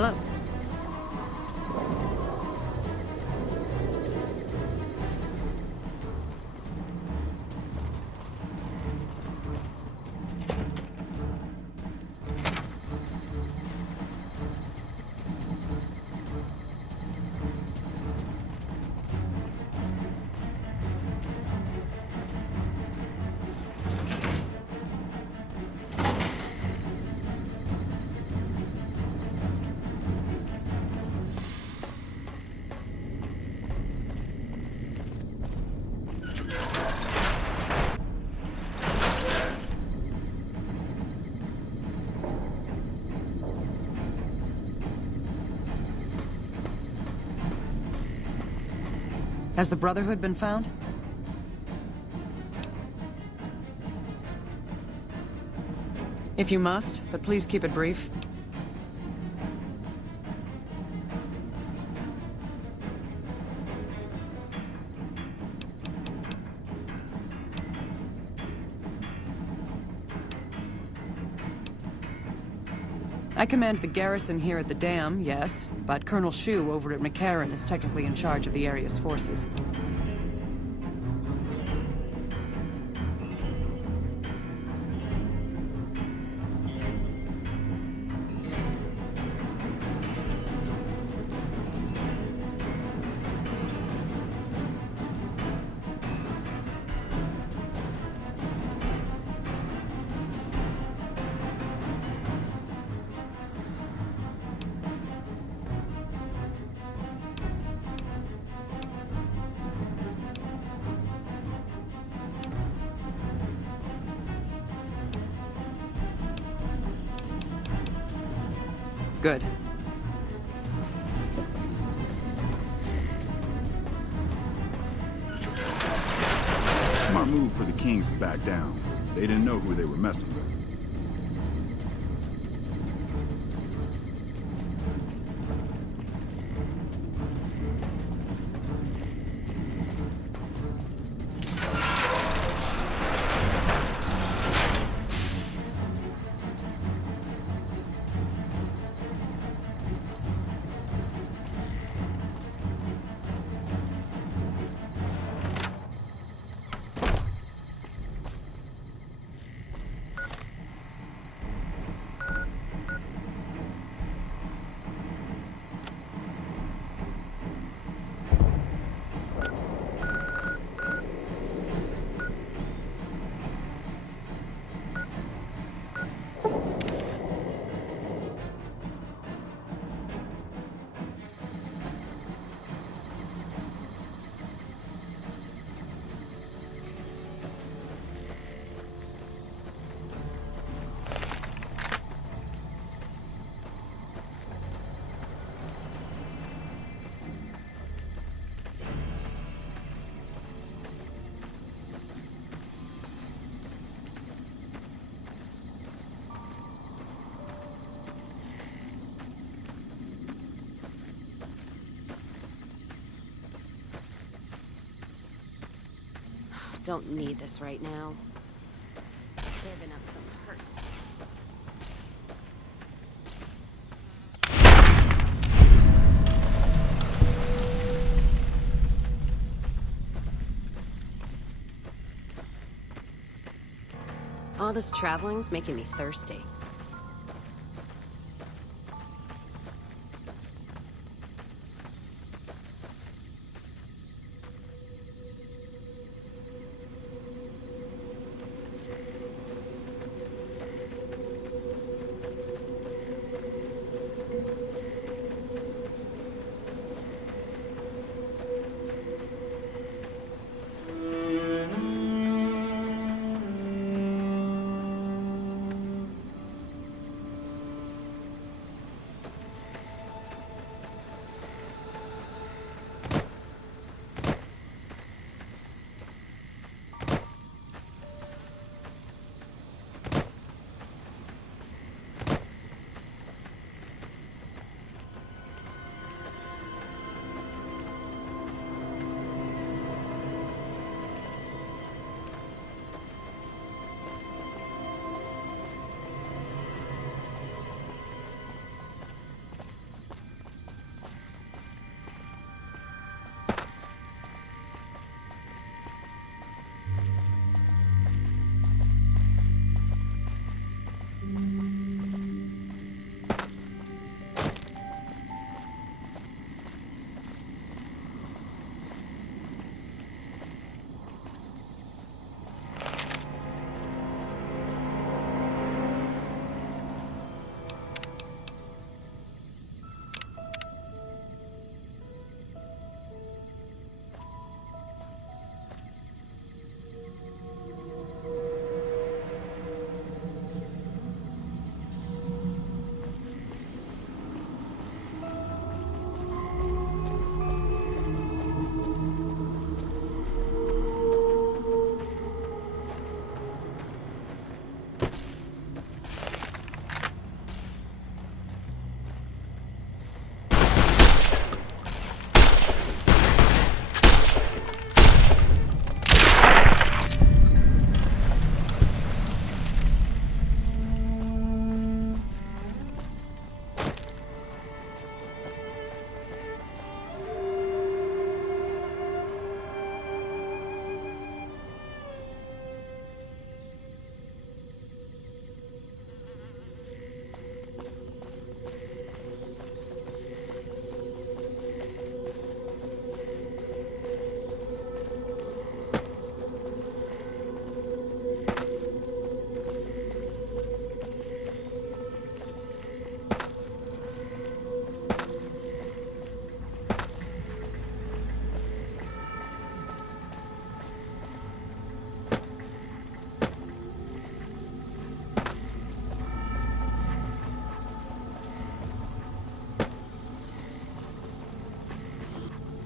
Hello. Has the Brotherhood been found? If you must, but please keep it brief. I command the garrison here at the dam, yes, but Colonel Shu over at McCarran is technically in charge of the area's forces. Good. Smart move for the Kings to back down. They didn't know who they were messing with. Don't need this right now. Serving up some hurt. All this traveling's making me thirsty.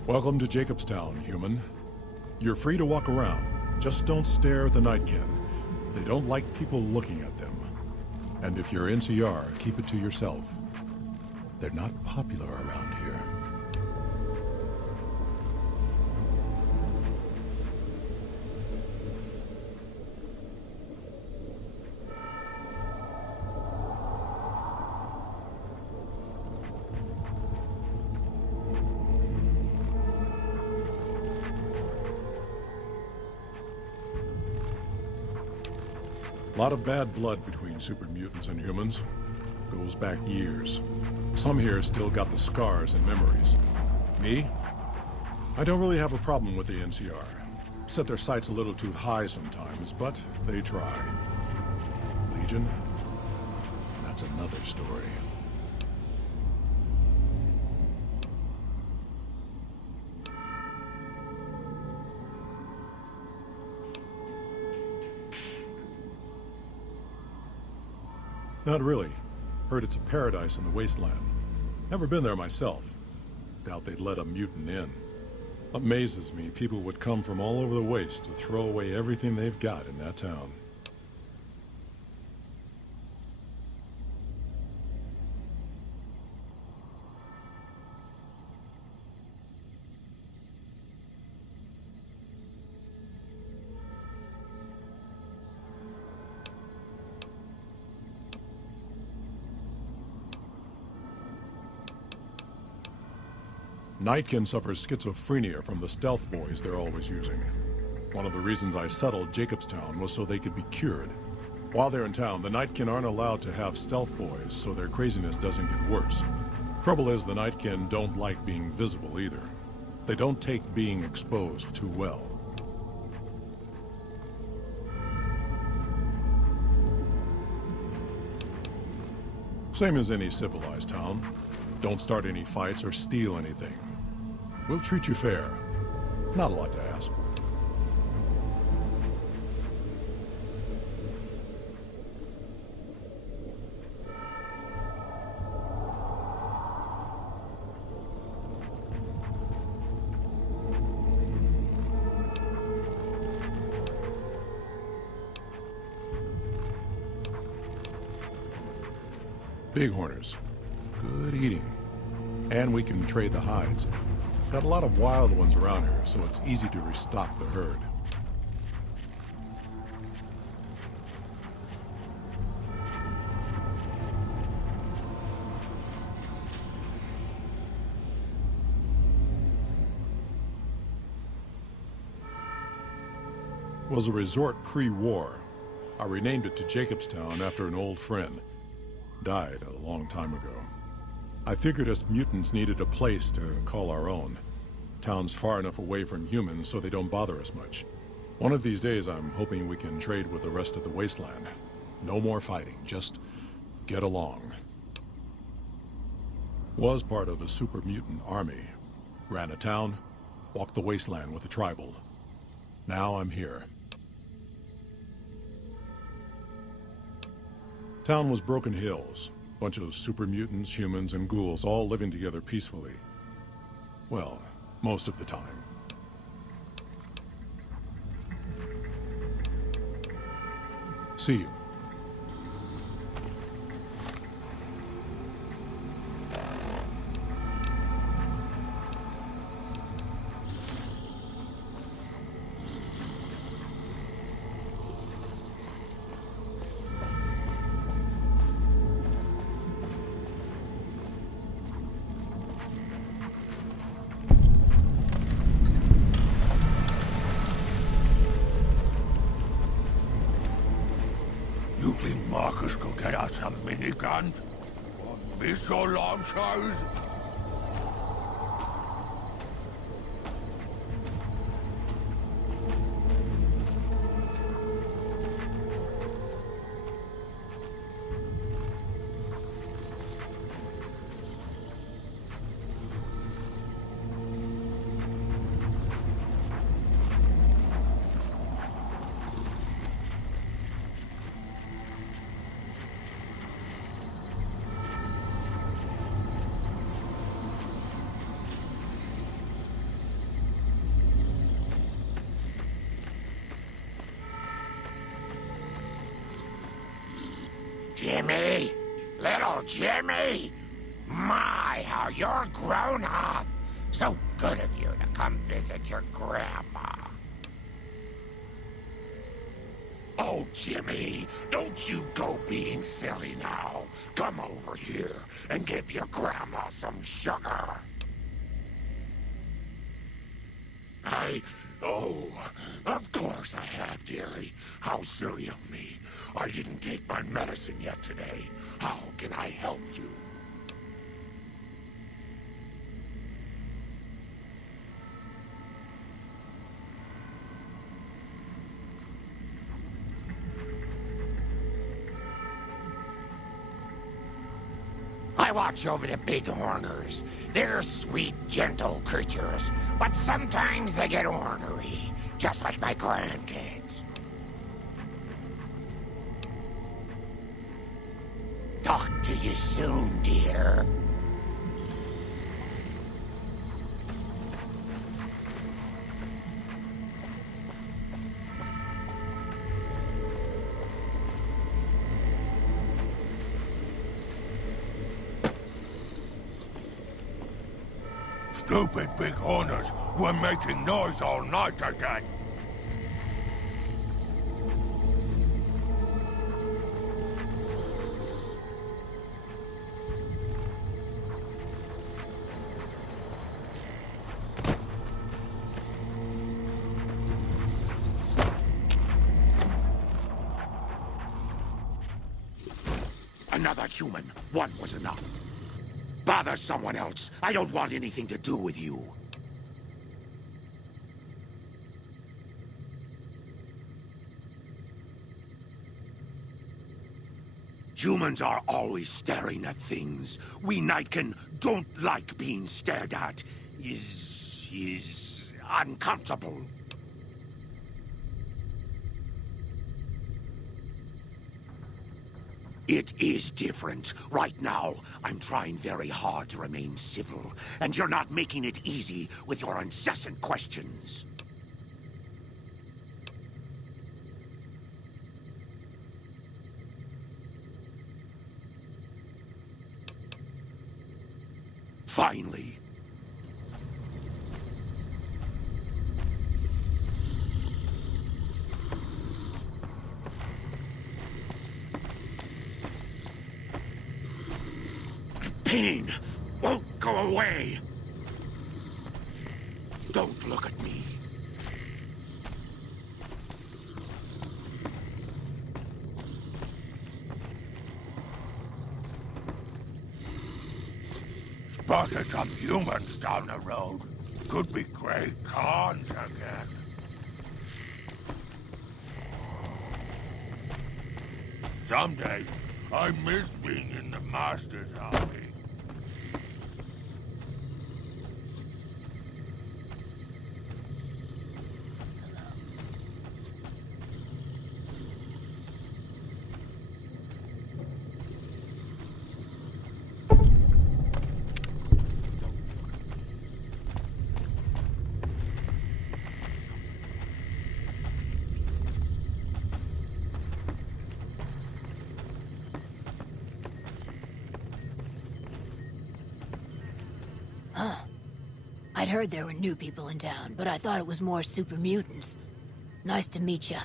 Welcome to Jacobstown, human. You're free to walk around. Just don't stare at the Nightkin. They don't like people looking at them. And if you're NCR, keep it to yourself. They're not popular around here. A lot of bad blood between supermutants and humans. Goes back years. Some here still got the scars and memories. Me? I don't really have a problem with the NCR. Set their sights a little too high sometimes, but they try. Legion? That's another story. Not really. Heard it's a paradise in the wasteland. Never been there myself. Doubt they'd let a mutant in. Amazes me people would come from all over the waste to throw away everything they've got in that town. Nightkin suffers schizophrenia from the stealth boys they're always using. One of the reasons I settled Jacobstown was so they could be cured. While they're in town, the Nightkin aren't allowed to have stealth boys, so their craziness doesn't get worse. Trouble is, the Nightkin don't like being visible either. They don't take being exposed too well. Same as any civilized town. Don't start any fights or steal anything. We'll treat you fair. Not a lot to ask. Bighorners. Good eating. And we can trade the hides. Got a lot of wild ones around here, so it's easy to restock the herd. Was a resort pre-war. I renamed it to Jacobstown after an old friend. Died a long time ago. I figured us mutants needed a place to call our own. Town's far enough away from humans so they don't bother us much. One of these days I'm hoping we can trade with the rest of the wasteland. No more fighting, just get along. Was part of a super mutant army. Ran a town, walked the wasteland with a tribal. Now I'm here. Town was Broken Hills. Bunch of super mutants, humans, and ghouls all living together peacefully. Well, most of the time. See you. You think Marcus could get us some miniguns? Or missile launchers? Jimmy? Little Jimmy? My, how you're grown up. So good of you to come visit your grandma. Oh, Jimmy, don't you go being silly now. Come over here and give your grandma some sugar. Oh, of course I have, dearie. How silly of me. I didn't take my medicine yet today. How can I help you? I watch over the bighorners. They're sweet, gentle creatures, but sometimes they get ornery, just like my grandkids. Talk to you soon, dear. Stupid bighorners were making noise all night again. Another human. One was enough. Bother someone else. I don't want anything to do with you. Humans are always staring at things. We Nightkin don't like being stared at. Is uncomfortable. It is different. Right now, I'm trying very hard to remain civil, and you're not making it easy with your incessant questions. Finally. Pain won't go away. Don't look at me. Spotted some humans down the road. Could be Grey Khans again. Someday, I miss being in the Master's army. I'd heard there were new people in town, but I thought it was more super mutants. Nice to meet ya.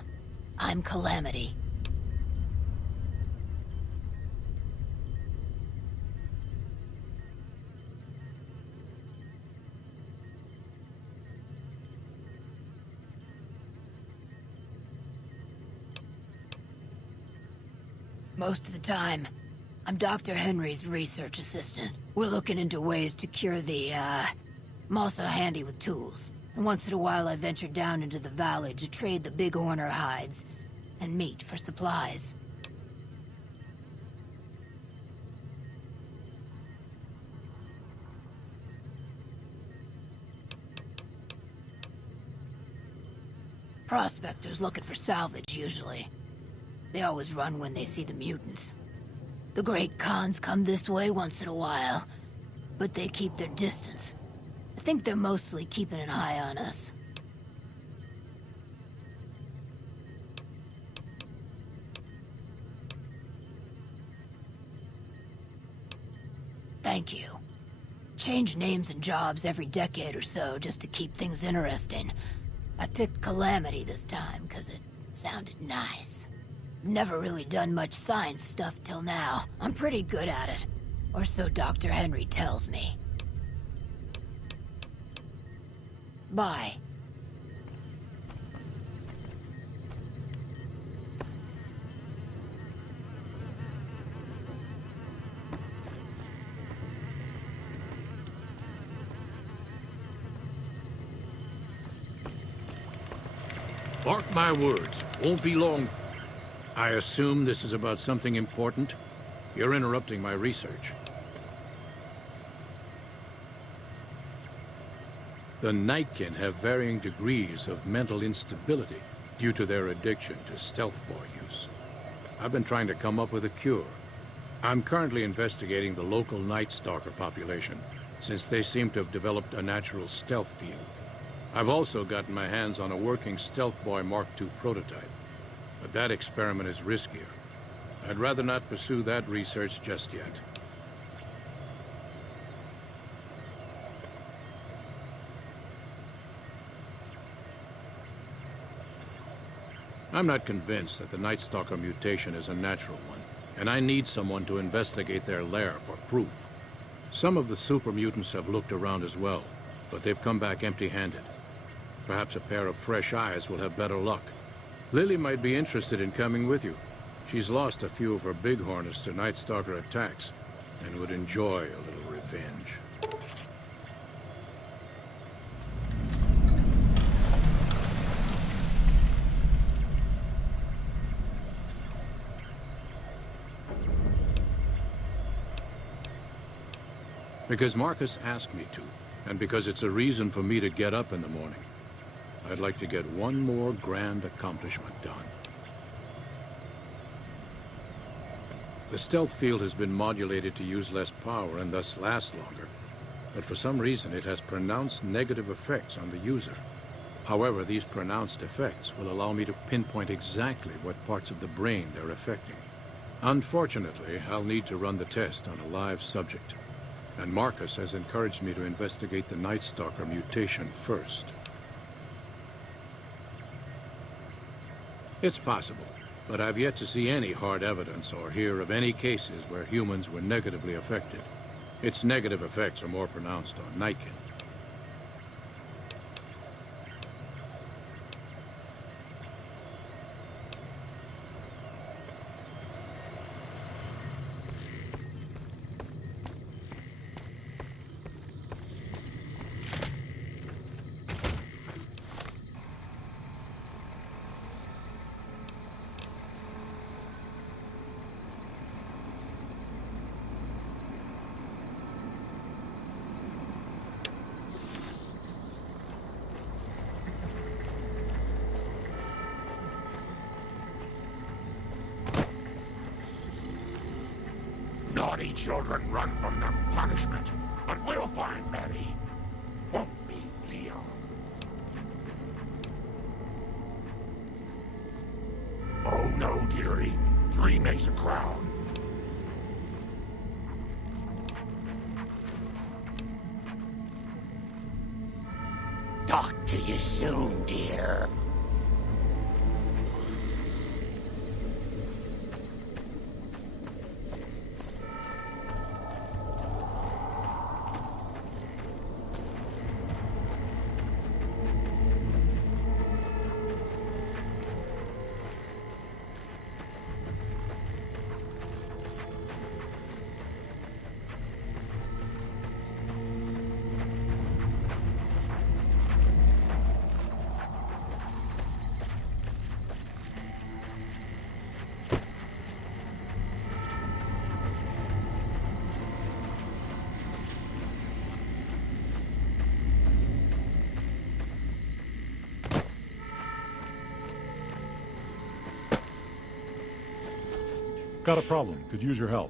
I'm Calamity. Most of the time, I'm Dr. Henry's research assistant. We're looking into ways to cure the, I'm also handy with tools. And once in a while I venture down into the valley to trade the bighorner hides and meat for supplies. Prospectors looking for salvage, usually. They always run when they see the mutants. The Great Khans come this way once in a while, but they keep their distance. I think they're mostly keeping an eye on us. Thank you. Change names and jobs every decade or so just to keep things interesting. I picked Calamity this time because it sounded nice. Never really done much science stuff till now. I'm pretty good at it. Or so Dr. Henry tells me. Bye. Mark my words, won't be long. I assume this is about something important? You're interrupting my research. The Nightkin have varying degrees of mental instability due to their addiction to stealth boy use. I've been trying to come up with a cure. I'm currently investigating the local Night Stalker population, since they seem to have developed a natural stealth field. I've also gotten my hands on a working Stealth Boy Mark II prototype, but that experiment is riskier. I'd rather not pursue that research just yet. I'm not convinced that the Night Stalker mutation is a natural one, and I need someone to investigate their lair for proof. Some of the supermutants have looked around as well, but they've come back empty-handed. Perhaps a pair of fresh eyes will have better luck. Lily might be interested in coming with you. She's lost a few of her bighorners to Night Stalker attacks, and would enjoy a little revenge. Because Marcus asked me to, and because it's a reason for me to get up in the morning. I'd like to get one more grand accomplishment done. The stealth field has been modulated to use less power and thus last longer, but for some reason it has pronounced negative effects on the user. However, these pronounced effects will allow me to pinpoint exactly what parts of the brain they're affecting. Unfortunately, I'll need to run the test on a live subject, and Marcus has encouraged me to investigate the Night Stalker mutation first. It's possible, but I've yet to see any hard evidence or hear of any cases where humans were negatively affected. Its negative effects are more pronounced on Nightkin. Naughty children run from their punishment, but we'll find Betty. Won't we, Leo? Oh no, dearie. 3 makes a crowd. Talk to you soon, dear. Got a problem. Could use your help.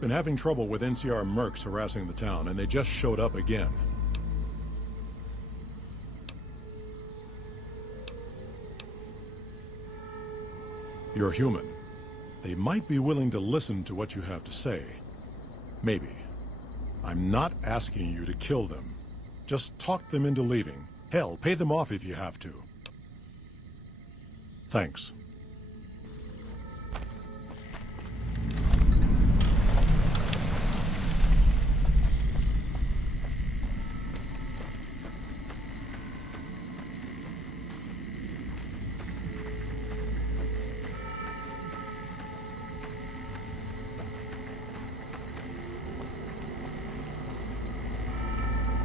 Been having trouble with NCR mercs harassing the town, and they just showed up again. You're human. They might be willing to listen to what you have to say. Maybe. I'm not asking you to kill them. Just talk them into leaving. Hell, pay them off if you have to. Thanks.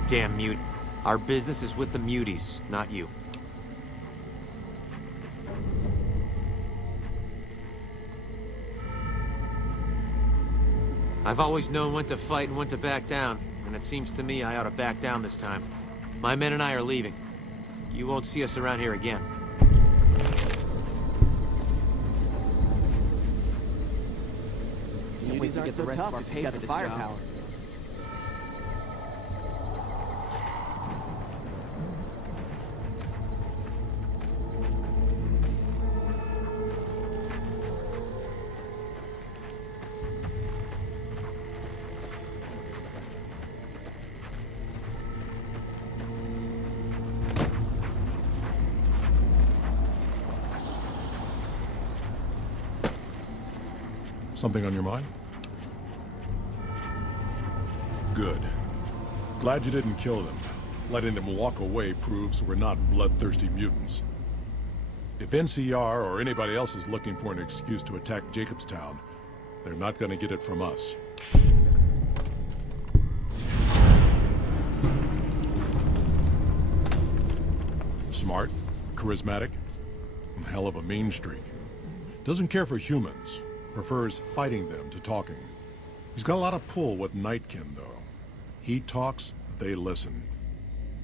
Damn mute. Our business is with the muties, not you. I've always known when to fight and when to back down, and it seems to me I ought to back down this time. My men and I are leaving. You won't see us around here again. Muties aren't so tough if you got the firepower. Something on your mind? Good. Glad you didn't kill them. Letting them walk away proves we're not bloodthirsty mutants. If NCR or anybody else is looking for an excuse to attack Jacobstown, they're not gonna get it from us. Smart, charismatic, and hell of a mean streak. Doesn't care for humans. Prefers fighting them to talking. He's got a lot of pull with Nightkin, though. He talks, they listen.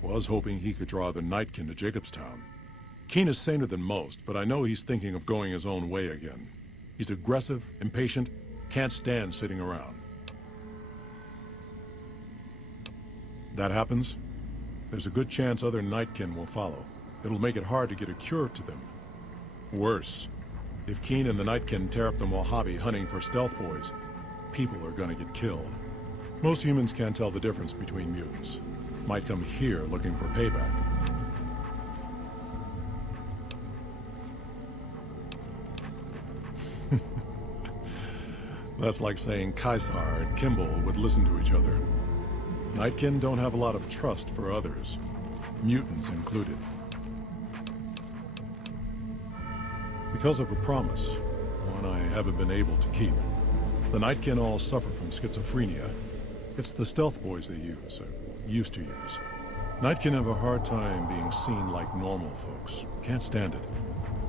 Was hoping he could draw the Nightkin to Jacobstown. Keen is saner than most, but I know he's thinking of going his own way again. He's aggressive, impatient, can't stand sitting around. That happens, there's a good chance other Nightkin will follow. It'll make it hard to get a cure to them. Worse, if Keen and the Nightkin tear up the Mojave hunting for stealth boys, people are gonna get killed. Most humans can't tell the difference between mutants. Might come here looking for payback. That's like saying Caesar and Kimball would listen to each other. Nightkin don't have a lot of trust for others, mutants included. Because of a promise, one I haven't been able to keep. The Nightkin all suffer from schizophrenia. It's the stealth boys they use, or used to use. Nightkin have a hard time being seen like normal folks. Can't stand it.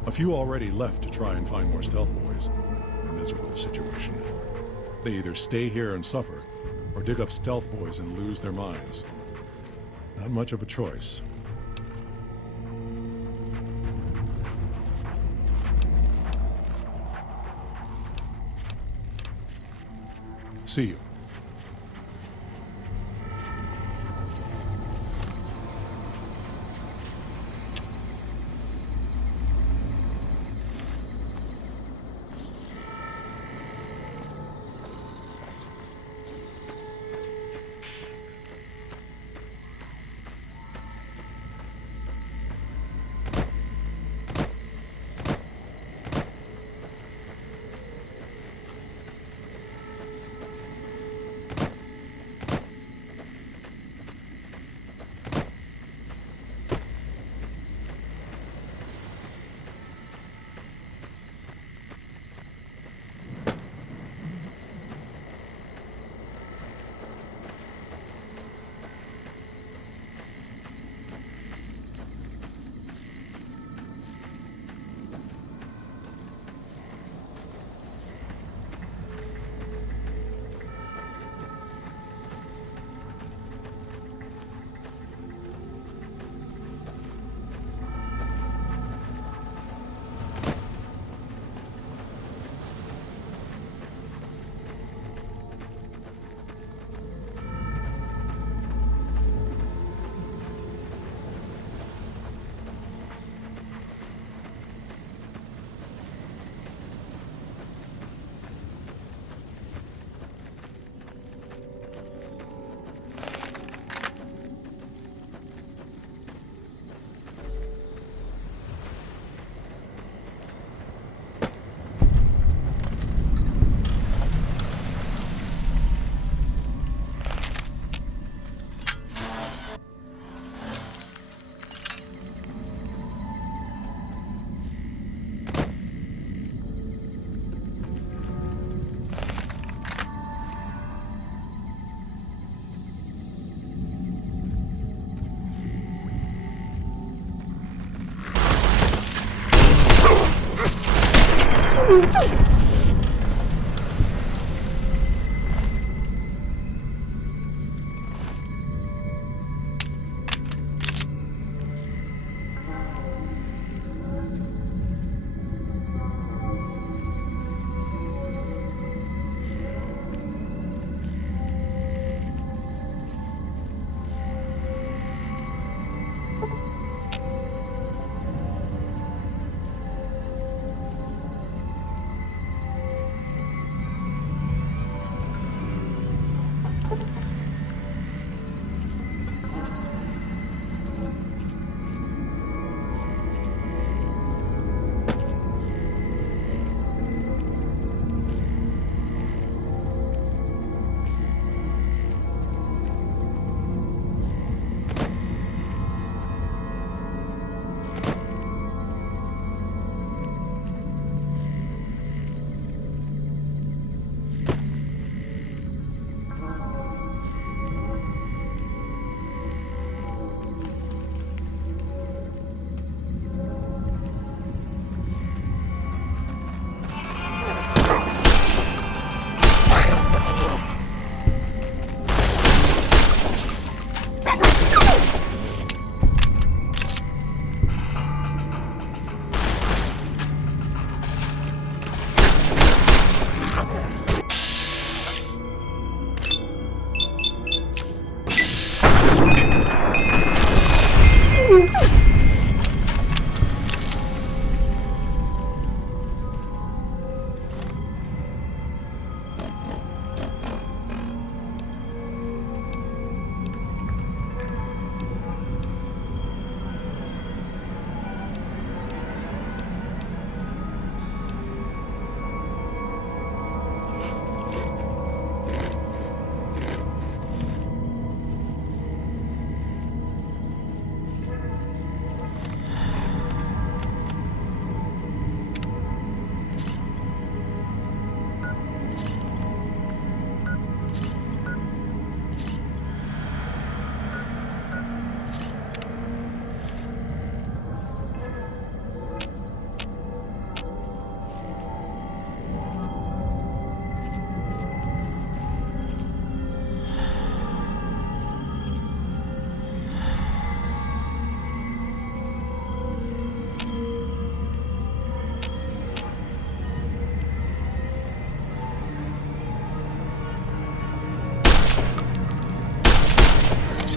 A few already left to try and find more stealth boys. Miserable situation. They either stay here and suffer, or dig up stealth boys and lose their minds. Not much of a choice. See you.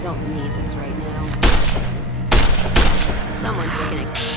Don't need this right now. Someone's looking at...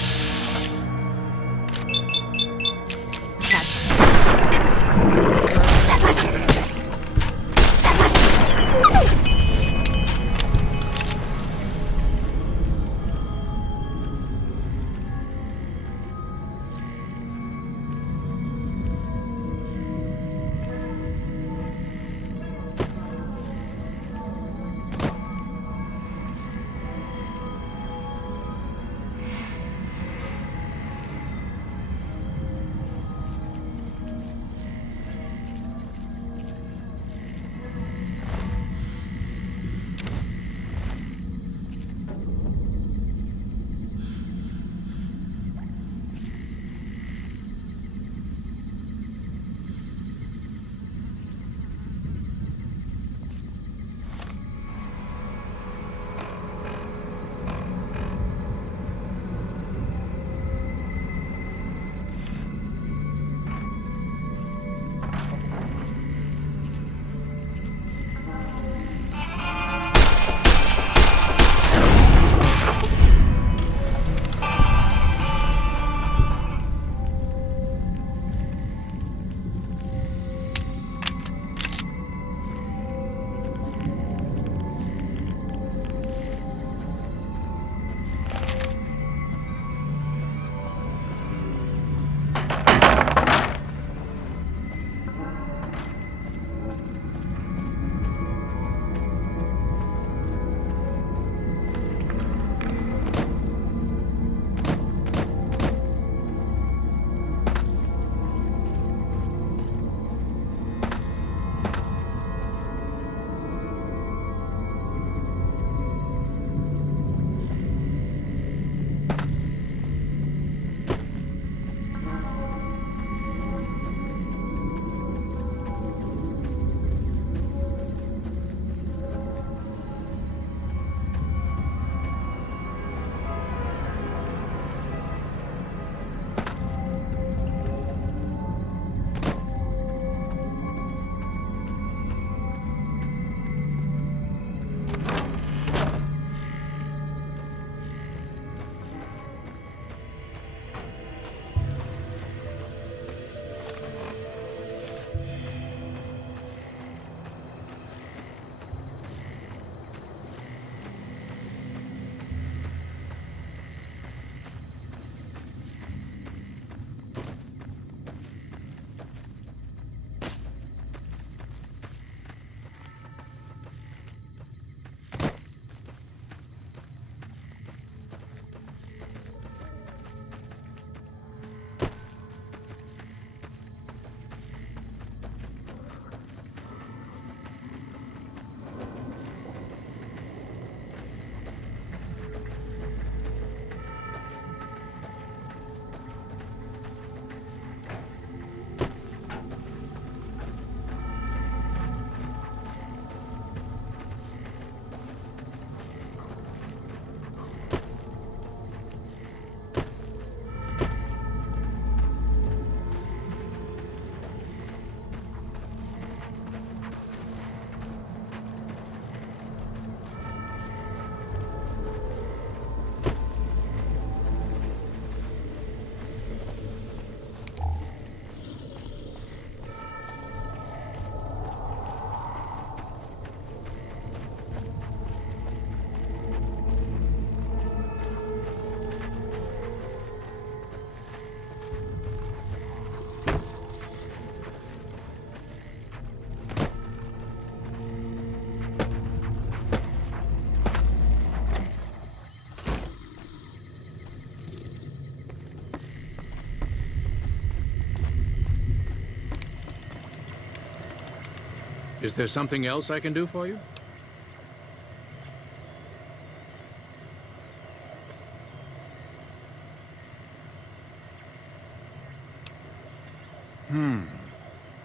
Is there something else I can do for you?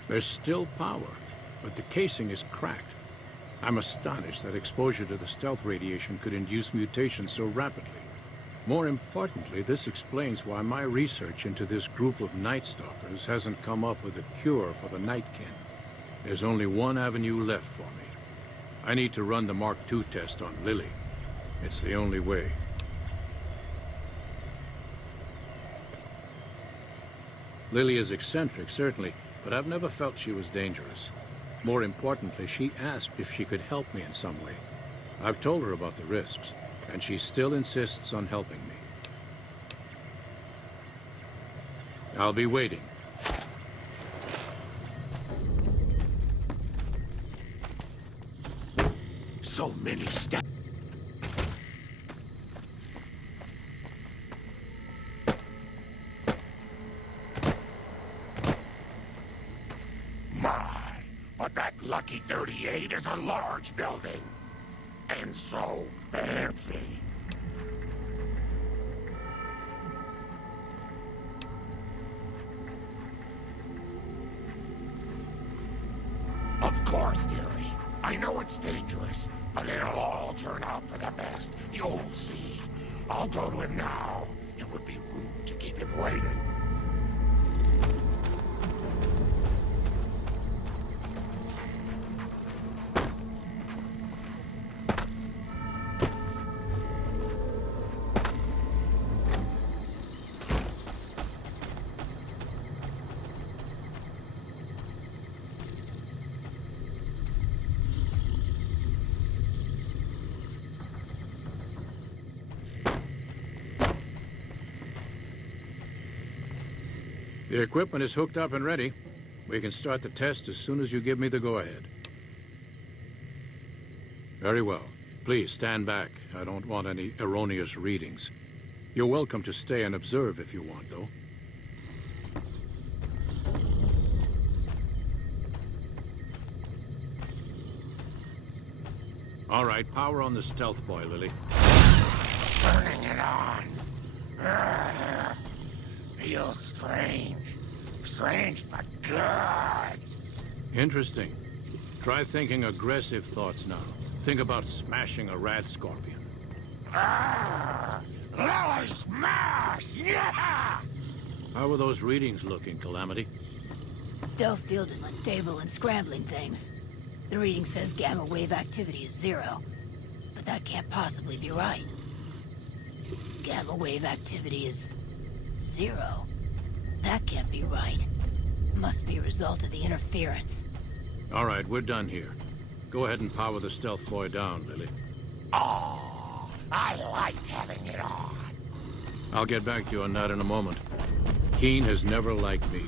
There's still power, but the casing is cracked. I'm astonished that exposure to the stealth radiation could induce mutations so rapidly. More importantly, this explains why my research into this group of Night Stalkers hasn't come up with a cure for the Nightkin. There's only one avenue left for me. I need to run the Mark II test on Lily. It's the only way. Lily is eccentric, certainly, but I've never felt she was dangerous. More importantly, she asked if she could help me in some way. I've told her about the risks, and she still insists on helping me. I'll be waiting. So many steps. But that Lucky 38 is a large building. And so fancy. Of course, dearie. I know it's dangerous, but it'll all turn out for the best. You'll see. I'll go to him now. It would be rude to keep him waiting. The equipment is hooked up and ready. We can start the test as soon as you give me the go-ahead. Very well. Please stand back. I don't want any erroneous readings. You're welcome to stay and observe if you want, though. All right, power on the stealth boy, Lily. Turning it on. Feels strange. Strange, but good. Interesting. Try thinking aggressive thoughts now. Think about smashing a rat scorpion. Lily smash! Yeah! How are those readings looking, Calamity? Stealth field is unstable and scrambling things. The reading says gamma wave activity is 0. But that can't possibly be right. Gamma wave activity is 0. That can't be right. Must be a result of the interference. All right, we're done here. Go ahead and power the stealth boy down, Lily. Oh, I liked having it on. I'll get back to you on that in a moment. Keen has never liked me.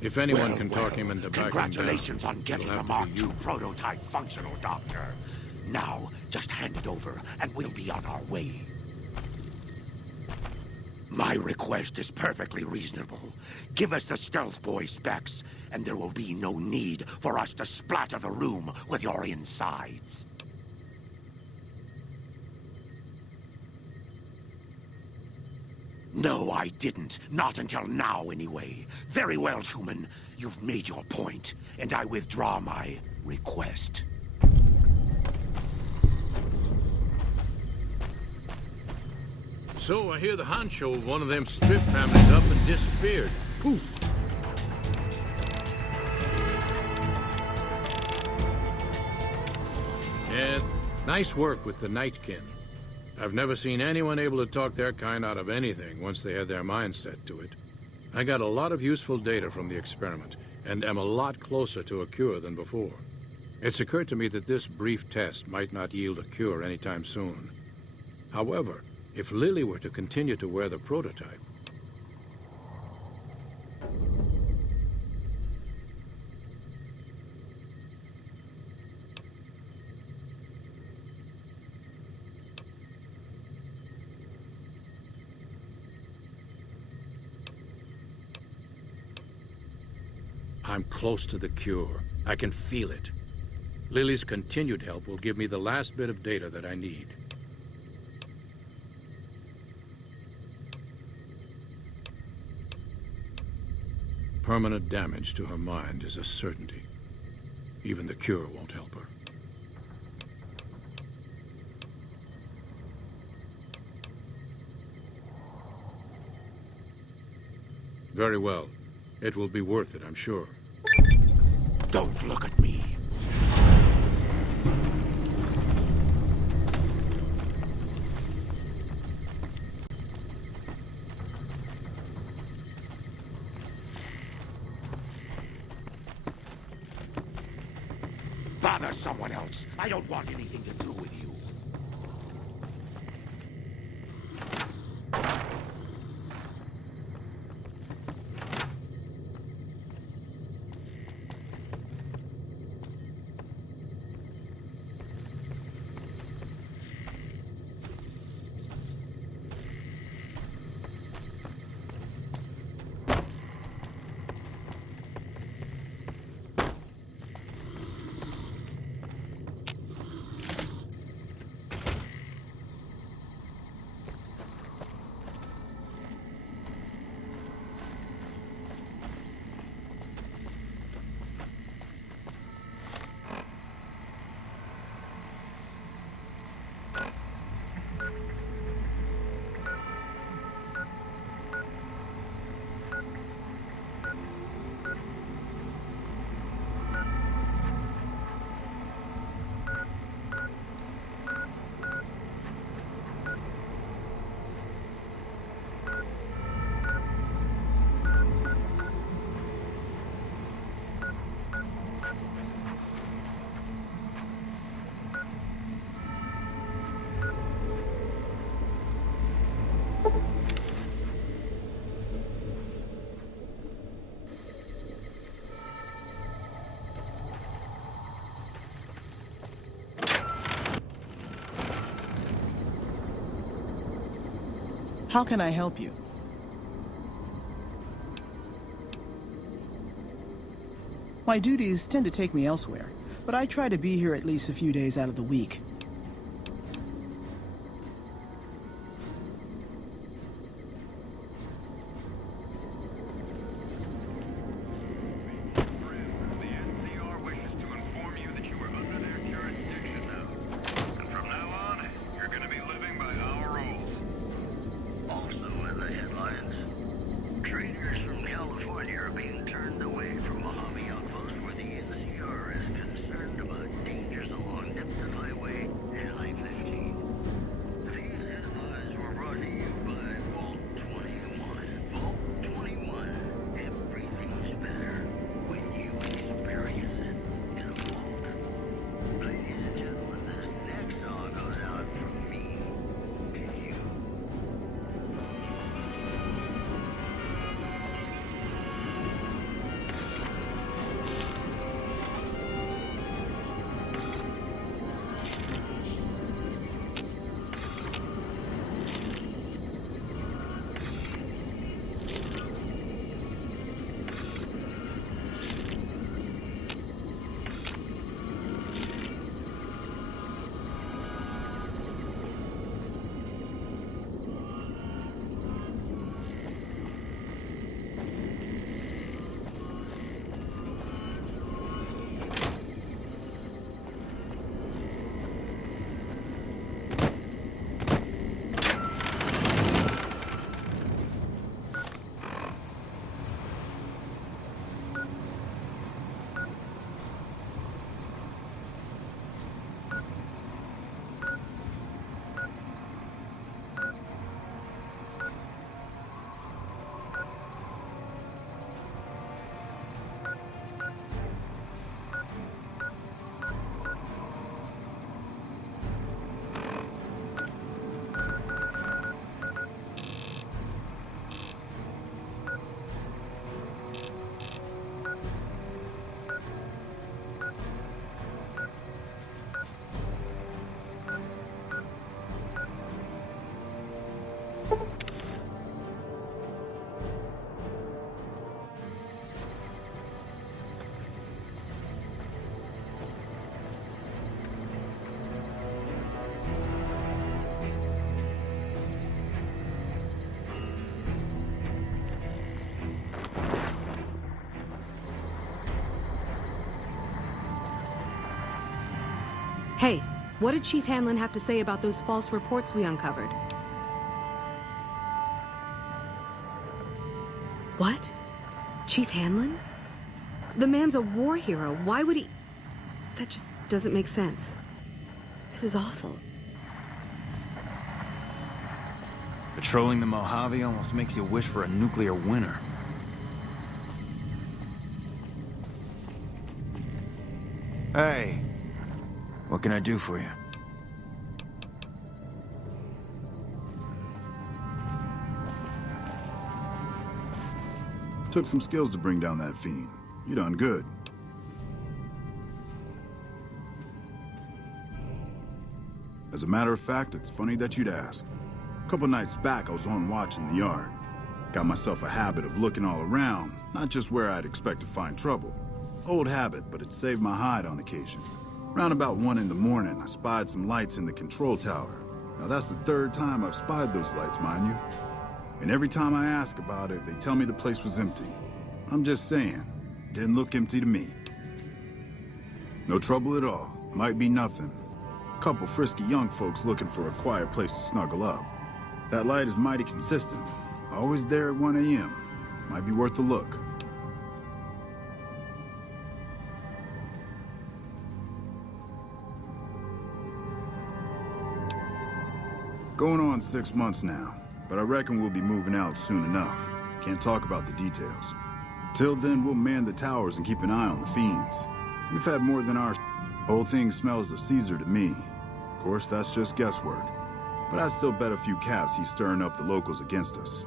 If anyone can talk him into backing down, congratulations on getting it'll the have Mark to be II you. prototype functional, Doctor. Now, just hand it over, and we'll be on our way. My request is perfectly reasonable. Give us the stealth boy specs, and there will be no need for us to splatter the room with your insides. No, I didn't. Not until now, anyway. Very well, human. You've made your point, and I withdraw my request. So I hear the honcho of one of them strip families up and disappeared. Poof. Yeah, nice work with the Nightkin. I've never seen anyone able to talk their kind out of anything once they had their mind set to it. I got a lot of useful data from the experiment, and am a lot closer to a cure than before. It's occurred to me that this brief test might not yield a cure anytime soon. However, if Lily were to continue to wear the prototype... I'm close to the cure. I can feel it. Lily's continued help will give me the last bit of data that I need. Permanent damage to her mind is a certainty. Even the cure won't help her. Very well. It will be worth it, I'm sure. Don't look at me. Bother someone else. I don't want anything to do with you. How can I help you? My duties tend to take me elsewhere, but I try to be here at least a few days out of the week. Concerned about dangers along Nipton Highway Hey, what did Chief Hanlon have to say about those false reports we uncovered? What? Chief Hanlon? The man's a war hero. Why would he... That just doesn't make sense. This is awful. Patrolling the Mojave almost makes you wish for a nuclear winter. Hey, what can I do for you? Took some skills to bring down that fiend. You done good. As a matter of fact, it's funny that you'd ask. A couple nights back, I was on watch in the yard. Got myself a habit of looking all around, not just where I'd expect to find trouble. Old habit, but it saved my hide on occasion. Round about 1 in the morning, I spied some lights in the control tower. Now that's the 3rd time I've spied those lights, mind you. And every time I ask about it, they tell me the place was empty. I'm just saying, didn't look empty to me. No trouble at all. Might be nothing. Couple frisky young folks looking for a quiet place to snuggle up. That light is mighty consistent. Always there at 1 a.m. Might be worth a look. Going on 6 months now, but I reckon we'll be moving out soon enough. Can't talk about the details. Till then, we'll man the towers and keep an eye on the fiends. We've had more than our whole thing smells of Caesar to me. Of course, that's just guesswork. But I'd still bet a few caps he's stirring up the locals against us.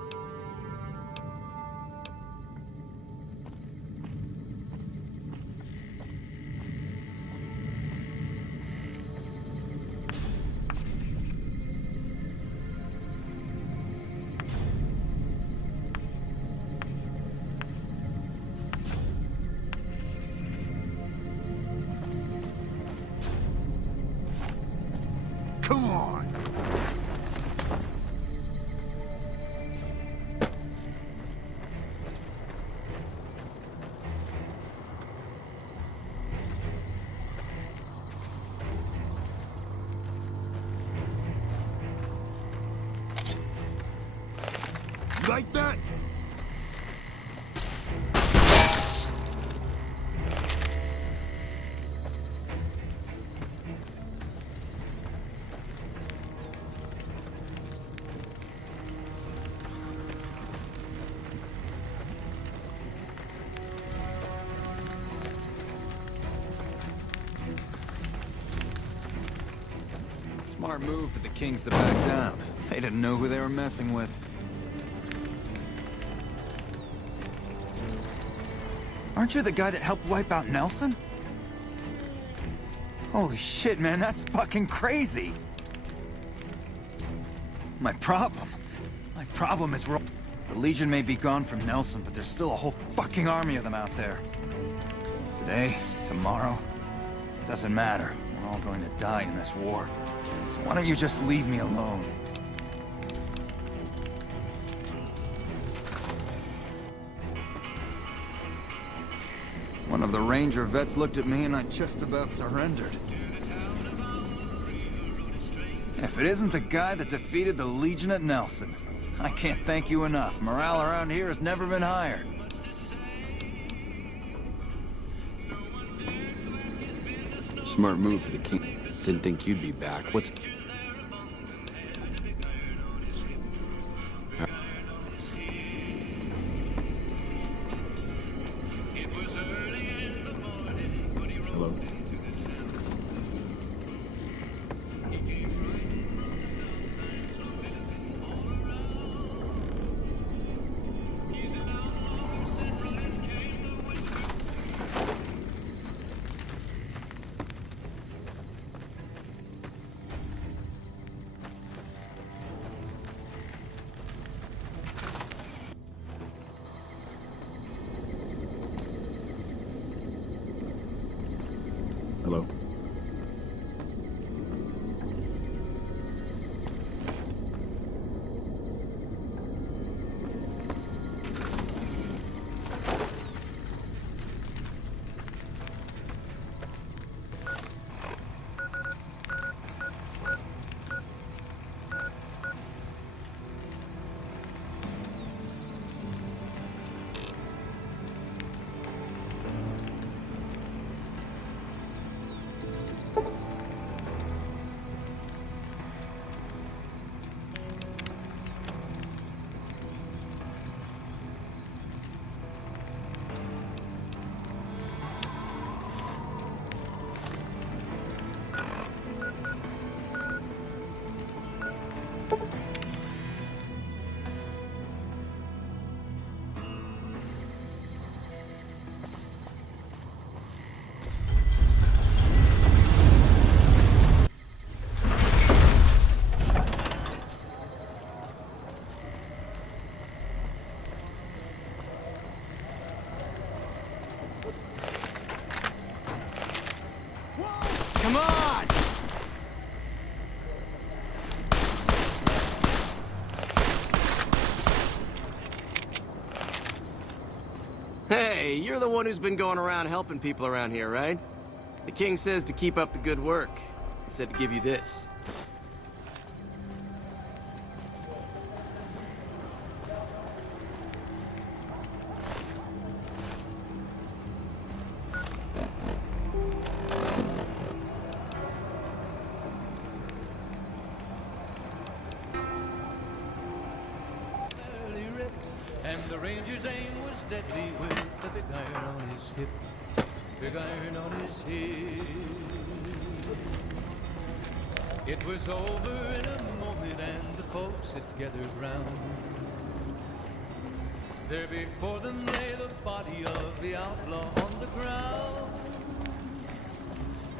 Come on! Like that? Smart move for the Kings to back down. They didn't know who they were messing with. Aren't you the guy that helped wipe out Nelson? Holy shit, man, that's fucking crazy! My problem is the Legion may be gone from Nelson, but there's still a whole fucking army of them out there. Today, tomorrow, it doesn't matter. We're all going to die in this war. So why don't you just leave me alone? One of the Ranger vets looked at me and I just about surrendered. If it isn't the guy that defeated the Legion at Nelson, I can't thank you enough. Morale around here has never been higher. Smart move for the king. Didn't think you'd be back. What's... Hello? Hey, you're the one who's been going around helping people around here, right? The king says to keep up the good work. He said to give you this. And the ranger's aim was deadly with the big iron on his hip. Big iron on his hip. It was over in a moment and the folks had gathered round. There before them lay the body of the outlaw on the ground.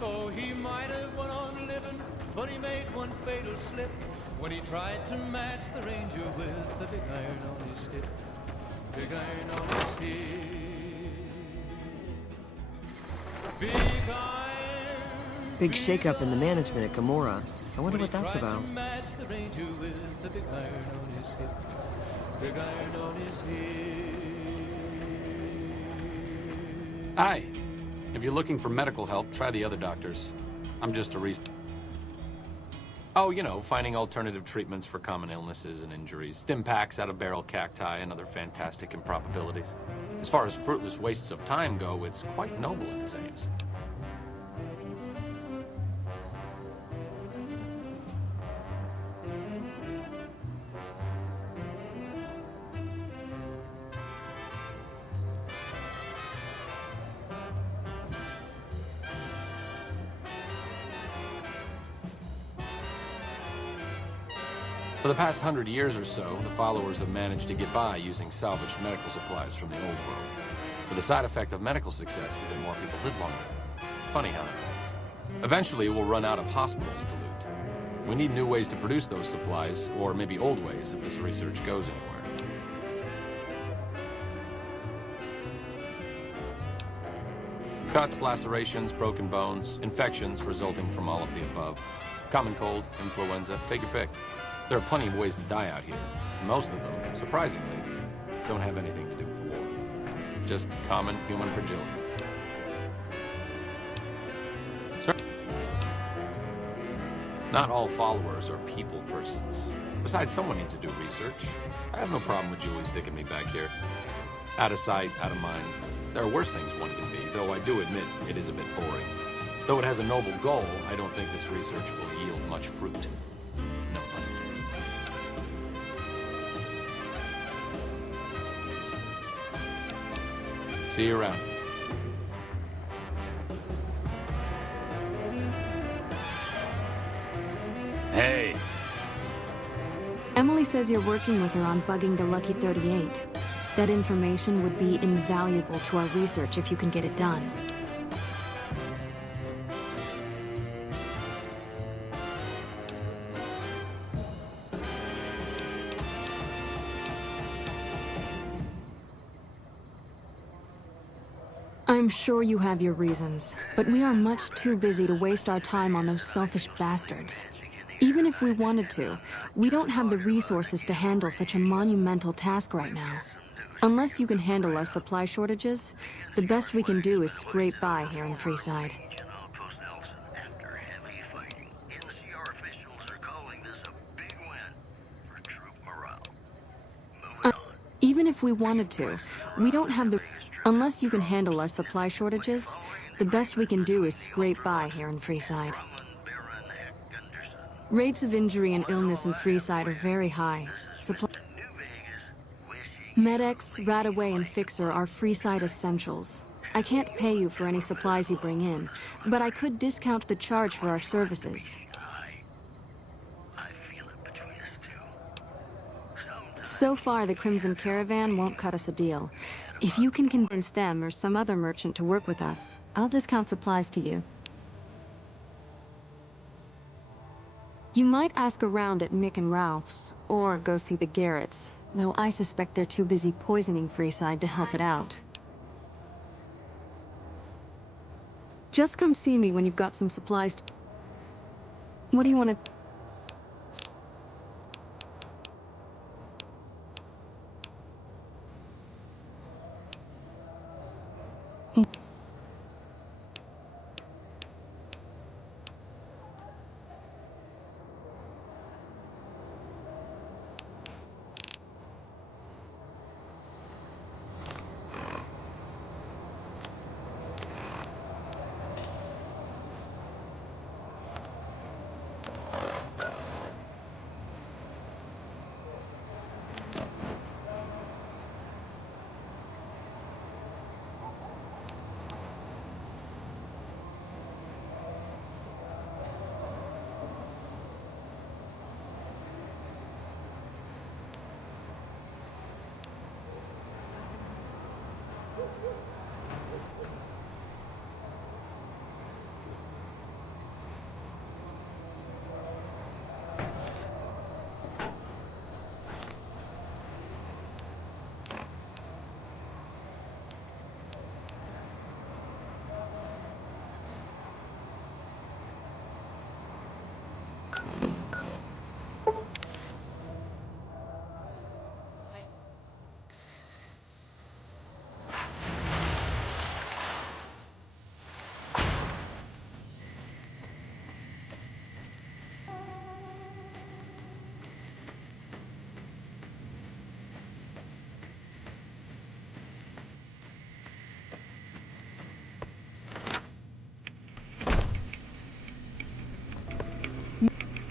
Oh, he might have went on living, but he made one fatal slip when he tried to match the ranger with the big iron on his hip. Big iron on his hip. Big iron. Big shakeup in the management at Gamora. I wonder what that's about. Match the ranger with the big iron on his hip. Big iron on his hip. Hi. If you're looking for medical help, try the other doctors. I'm just a Oh, you know, finding alternative treatments for common illnesses and injuries, stim packs out of barrel cacti, and other fantastic improbabilities. As far as fruitless wastes of time go, it's quite noble in its aims. For the past 100 years or so, the followers have managed to get by using salvaged medical supplies from the old world. But the side effect of medical success is that more people live longer. Funny how that works. Eventually, we'll run out of hospitals to loot. We need new ways to produce those supplies, or maybe old ways if this research goes anywhere. Cuts, lacerations, broken bones, infections resulting from all of the above. Common cold, influenza, take your pick. There are plenty of ways to die out here. Most of them, surprisingly, don't have anything to do with war. Just common human fragility. Sir? Not all followers are people persons. Besides, someone needs to do research. I have no problem with Julie sticking me back here. Out of sight, out of mind. There are worse things one can be, though I do admit it is a bit boring. Though it has a noble goal, I don't think this research will yield much fruit. No fun. See you around. Hey. Emily says you're working with her on bugging the Lucky 38. That information would be invaluable to our research if you can get it done. I'm sure you have your reasons, but we are much too busy to waste our time on those selfish bastards. Even if we wanted to, we don't have the resources to handle such a monumental task right now. Unless you can handle our supply shortages, the best we can do is scrape by here in Freeside. Even if we wanted to, we don't have the... Unless you can handle our supply shortages, the best we can do is scrape by here in Freeside. Rates of injury and illness in Freeside are very high. Med-X, Radaway, and Fixer are Freeside essentials. I can't pay you for any supplies you bring in, but I could discount the charge for our services. So far, the Crimson Caravan won't cut us a deal. If you can convince them or some other merchant to work with us, I'll discount supplies to you. You might ask around at Mick and Ralph's, or go see the Garretts, though I suspect they're too busy poisoning Freeside to help it out. Just come see me when you've got some supplies to... What do you want to...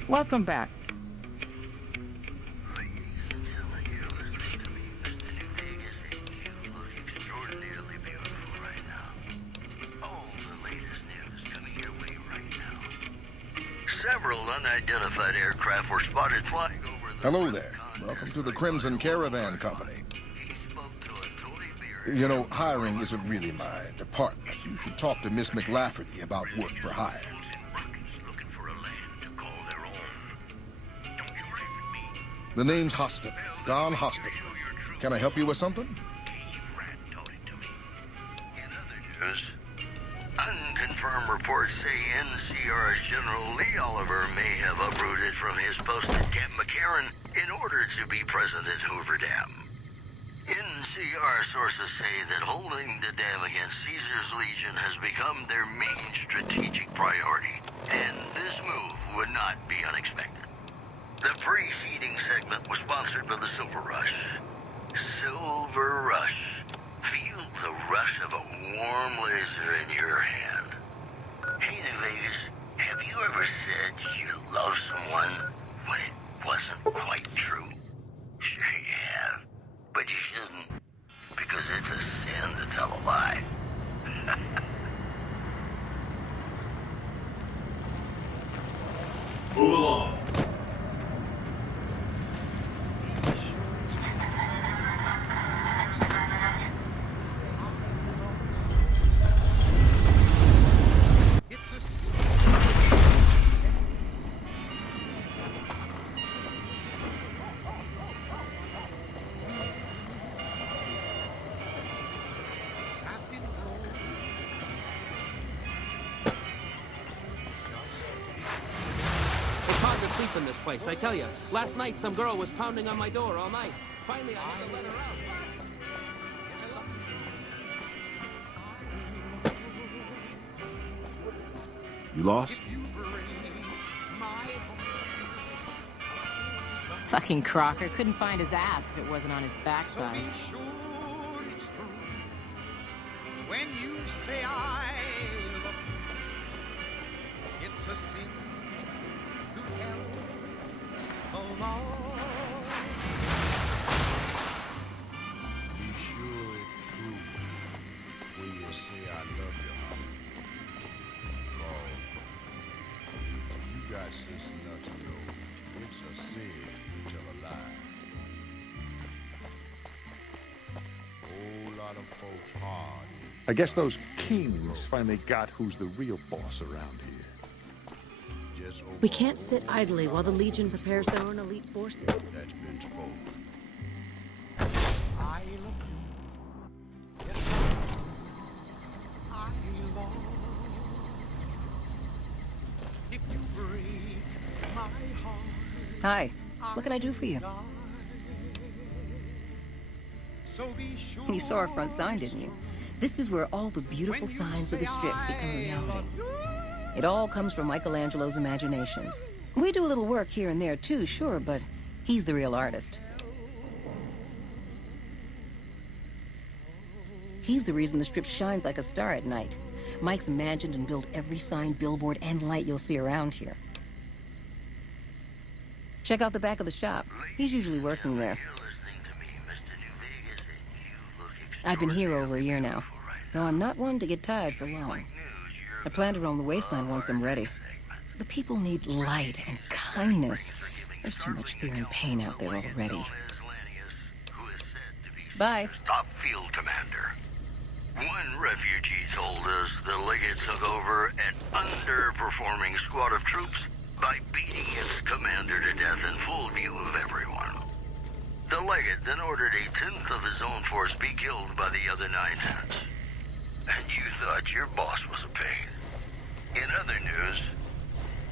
Welcome back. Several unidentified aircraft were spotted flying over the... Hello there. Welcome to the Crimson Caravan Company. You know, hiring isn't really my department. You should talk to Miss McLafferty about work for hire. The name's Hostin, Don Hostin. Can I help you with something? News. Unconfirmed reports say NCR's General Lee Oliver may have uprooted from his post at Camp McCarran in order to be present at Hoover Dam. NCR sources say that holding the dam against Caesar's Legion has become their main strategic priority, and this move would not be unexpected. The preceding segment was sponsored by the Silver Rush. Silver Rush. Feel the rush of a warm laser in your hand. Hey, New Vegas, have you ever said you love someone when it wasn't quite true? Sure you have, but you shouldn't, because it's a sin to tell a lie. Move along. In this place, I tell you. Last night, some girl was pounding on my door all night. Finally, I had to let her out. You lost? Fucking Crocker couldn't find his ass if it wasn't on his backside. When you say I love you, it's a sin to tell the Lord. Be sure it's true when you say I love you, honey. Cause you got sense enough to know it's a sin to tell a lie. Whole lot of folks hard. I guess those kings finally got who's the real boss around here. We can't sit idly while the Legion prepares their own elite forces. That's been spoken. I love you. Yes, I love. If you break my heart. Hi. What can I do for you? So be sure. You saw our front sign, didn't you? This is where all the beautiful signs of the strip become reality. It all comes from Michael Angelo's imagination. We do a little work here and there too, sure, but he's the real artist. He's the reason the strip shines like a star at night. Mike's imagined and built every sign, billboard, and light you'll see around here. Check out the back of the shop. He's usually working there. I've been here over a year now, though I'm not one to get tired for long. I plan to roam the wasteland once I'm ready. The people need light and kindness. There's too much fear and pain out there already. Bye. Top field commander. One refugee told us the Legate took over an underperforming squad of troops by beating its commander to death in full view of everyone. The Legate then ordered a 10th of his own force be killed by the other 9/10. And you thought your boss was a pain. In other news,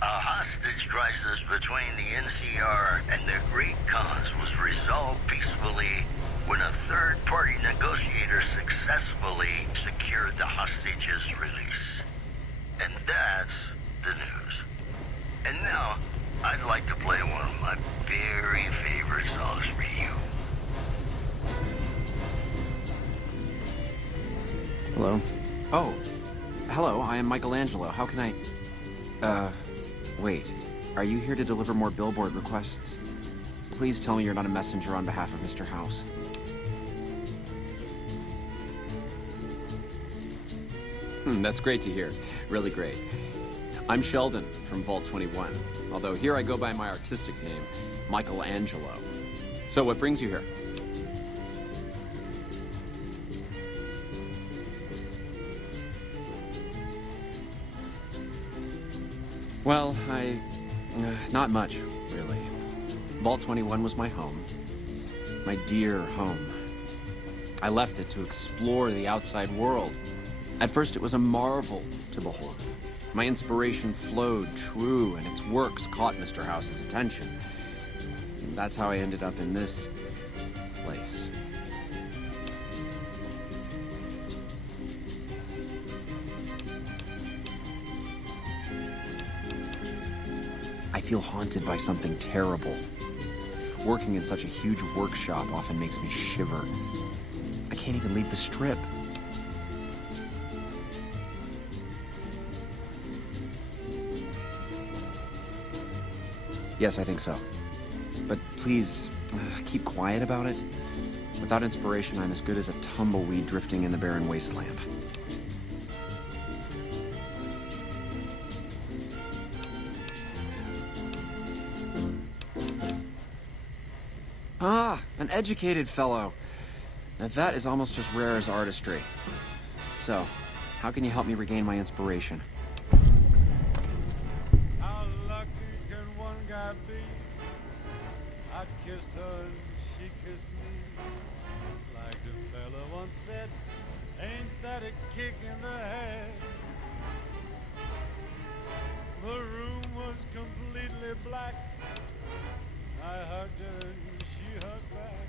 a hostage hostage crisis between the NCR and the Great Khans was resolved peacefully when a third-party negotiator successfully secured the hostages' release. And that's the news. And now, I'd like to play one of my very favorite songs for you. Hello? Oh, hello, I am Michael Angelo. How can I... wait. Are you here to deliver more billboard requests? Please tell me you're not a messenger on behalf of Mr. House. That's great to hear. Really great. I'm Sheldon from Vault 21, although here I go by my artistic name, Michael Angelo. So what brings you here? Well, not much, really. Vault 21 was my home. My dear home. I left it to explore the outside world. At first, it was a marvel to behold. My inspiration flowed true, and its works caught Mr. House's attention. And that's how I ended up in this place. I feel haunted by something terrible. Working in such a huge workshop often makes me shiver. I can't even leave the strip. Yes, I think so. But please, keep quiet about it. Without inspiration, I'm as good as a tumbleweed drifting in the barren wasteland. Ah, an educated fellow. Now that is almost as rare as artistry. So, how can you help me regain my inspiration? How lucky can one guy be? I kissed her and she kissed me. Like the fella once said, ain't that a kick in the head? The room was completely black. I hugged her and she hugged back.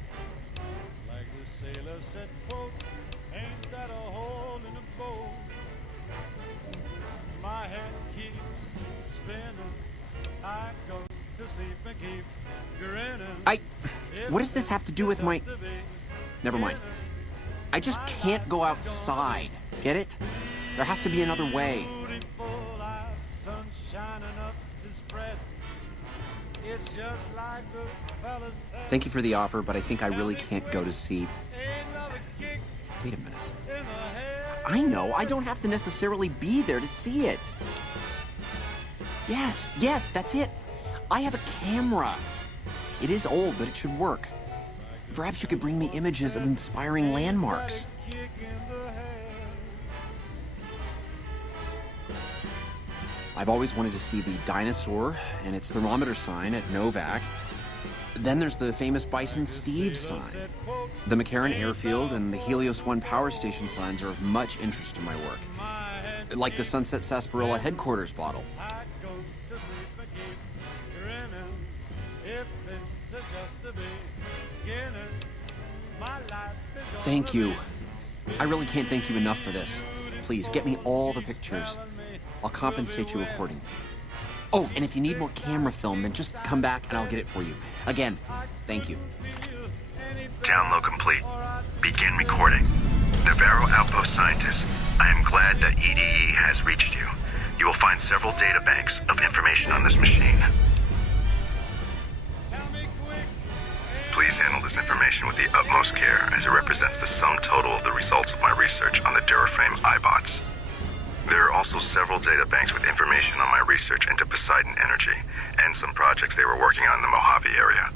Like the sailor said, quote, ain't that a hole in a boat? My head keeps spinning. I go to sleep and keep grinning. What does this have to do with my... Never mind. I just can't go outside. Get it? There has to be another way. Thank you for the offer, but I think I really can't go to see... Wait a minute. I know, I don't have to necessarily be there to see it. Yes, that's it. I have a camera. It is old, but it should work. Perhaps you could bring me images of inspiring landmarks. I've always wanted to see the dinosaur and its thermometer sign at Novac. Then there's the famous Bison Steve sign. The McCarran airfield and the Helios One power station signs are of much interest to my work. Like the Sunset Sarsaparilla headquarters bottle. Thank you. I really can't thank you enough for this. Please, get me all the pictures. I'll compensate you accordingly. Oh, and if you need more camera film, then just come back and I'll get it for you. Again, thank you. Download complete. Begin recording. Navarro Outpost Scientist, I am glad that EDE has reached you. You will find several data banks of information on this machine. Please handle this information with the utmost care as it represents the sum total of the results of my research on the Duraframe iBots. There are also several data banks with information on my research into Poseidon Energy and some projects they were working on in the Mojave area.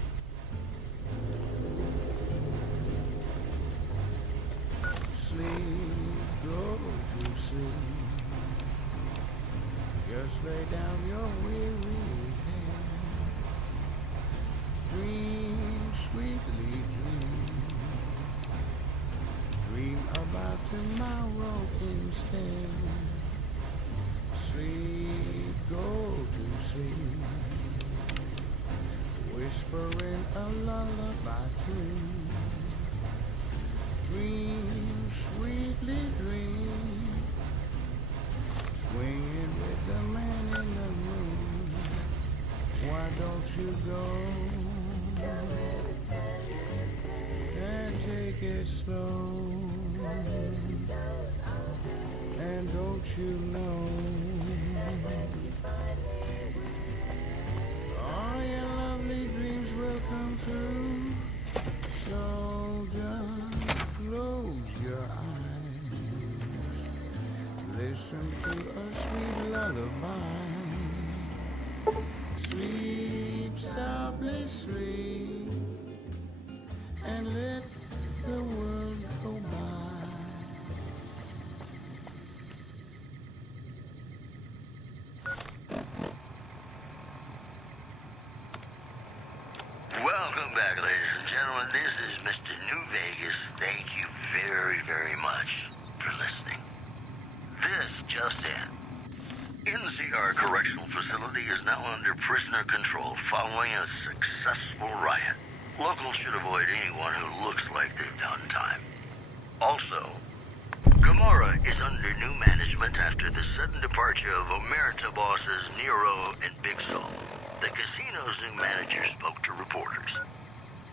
Just lay down your weary head. Dream, sweetly dream. Dream about tomorrow instead. Sleep, go to sleep. dream. Dream, sweetly dream. Swinging with the man in the moon. Why don't you go and take it slow? And don't you know all your lovely dreams will come true? So just close your eyes, listen to a sweet lullaby. Sleep softly, sleep, and let the world go by. Welcome back, ladies and gentlemen. This is Mr. New Vegas. Thank you very, very much for listening. This just in. NCR Correctional Facility is now under prisoner control following a successful riot. Locals should avoid anyone who looks like they've done time. Also, Gomorrah is under new management after the sudden departure of Omerta bosses Nero and Big Sol. The casino's new manager spoke to reporters.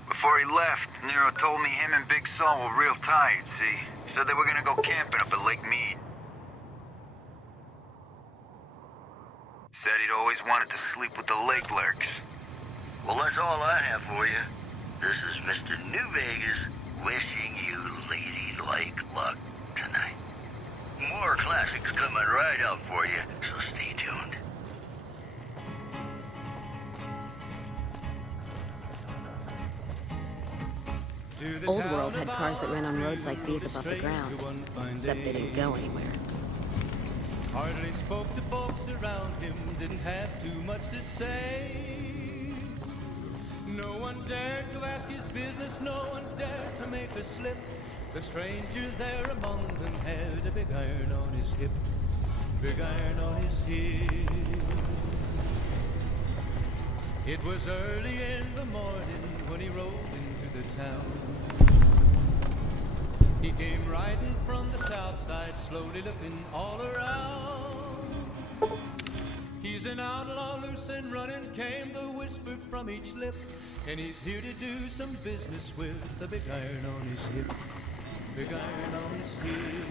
Before he left, Nero told me him and Big Sol were real tired, see? Said they were gonna go camping up at Lake Mead. Said he'd always wanted to sleep with the lake lurks. Well, that's all I have for you. This is Mr. New Vegas wishing you ladylike luck tonight. More classics coming right up for you, so stay tuned. Old World had cars that ran on roads like these above the ground, except they didn't go anywhere. Hardly spoke to folks around him, didn't have too much to say. No one dared to ask his business, no one dared to make a slip. The stranger there among them had a big iron on his hip, big iron on his hip. It was early in the morning when he rode into the town. He came riding from the south side, slowly looking all around. He's an outlaw, loose and running, came the whisper from each lip. And he's here to do some business with the big iron on his hip, big iron on his hip.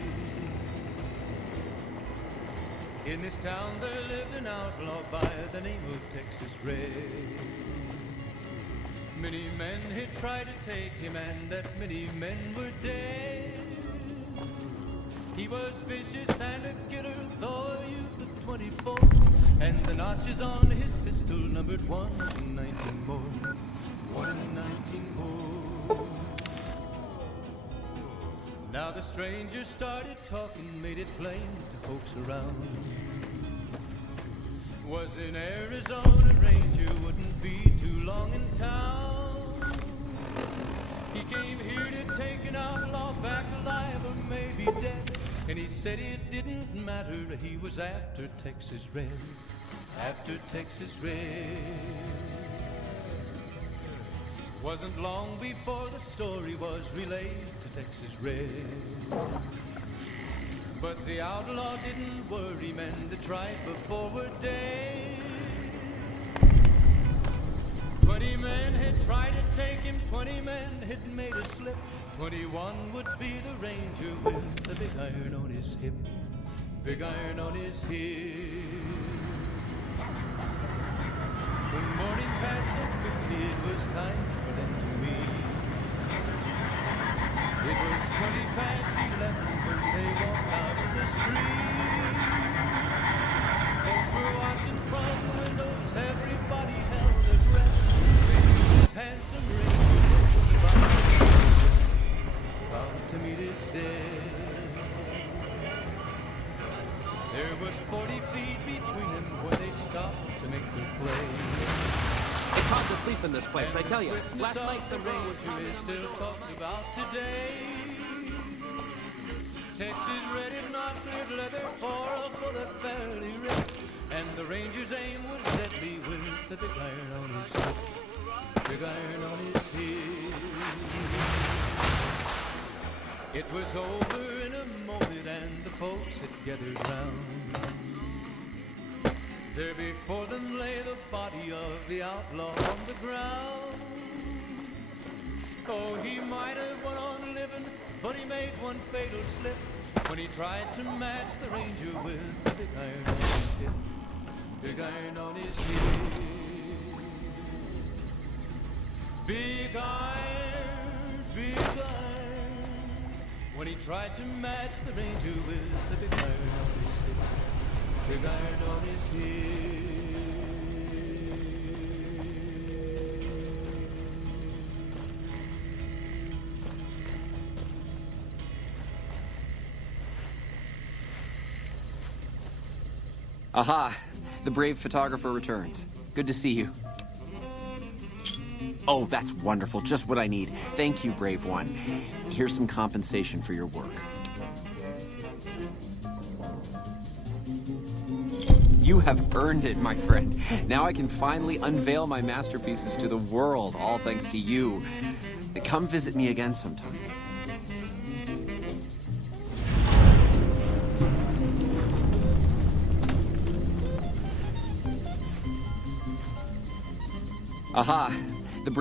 In this town there lived an outlaw by the name of Texas Red. Many men had tried to take him, and that many men were dead. He was vicious and a killer, though a youth of 24, and the notches on his pistol numbered 1 in 19 more, 1 in 19 more. Now the stranger started talking, made it plain to folks around. Was in Arizona, ranger, wouldn't be too long in town. He came here to take an outlaw back alive or maybe dead. And he said it didn't matter, he was after Texas Red, after Texas Red. Wasn't long before the story was relayed to Texas Red. But the outlaw didn't worry, men that tried before were dead. 20 men had tried to take him, 20 men had made a slip. 21 would be the ranger with the big iron on his hip, big iron on his hip. When morning passed so quickly, it was time for them to meet. It was 11 when they walked out of the street. Folks were watching from the windows, everybody held their breath. His handsome ranger bound to meet his death. There was 40 feet between them when they stopped to make their play. It's hard to sleep in this place, I tell you. Last night the rain was still talked about today. Texas Red had not cleared leather for a bullet fairly ripped, and the ranger's aim was deadly with the big iron on his hip, big iron on his hip. It was over in a moment and the folks had gathered round. There before them lay the body of the outlaw on the ground. Oh, he might have went on living, but he made one fatal slip when he tried to match the ranger with the big iron on his hip. Big iron on his hip. Big iron, big iron. When he tried to match the ranger with the big iron on his hip. Big iron on his hip. Aha! The brave photographer returns. Good to see you. Oh, that's wonderful. Just what I need. Thank you, brave one. Here's some compensation for your work. You have earned it, my friend. Now I can finally unveil my masterpieces to the world, all thanks to you. Come visit me again sometime. Aha! The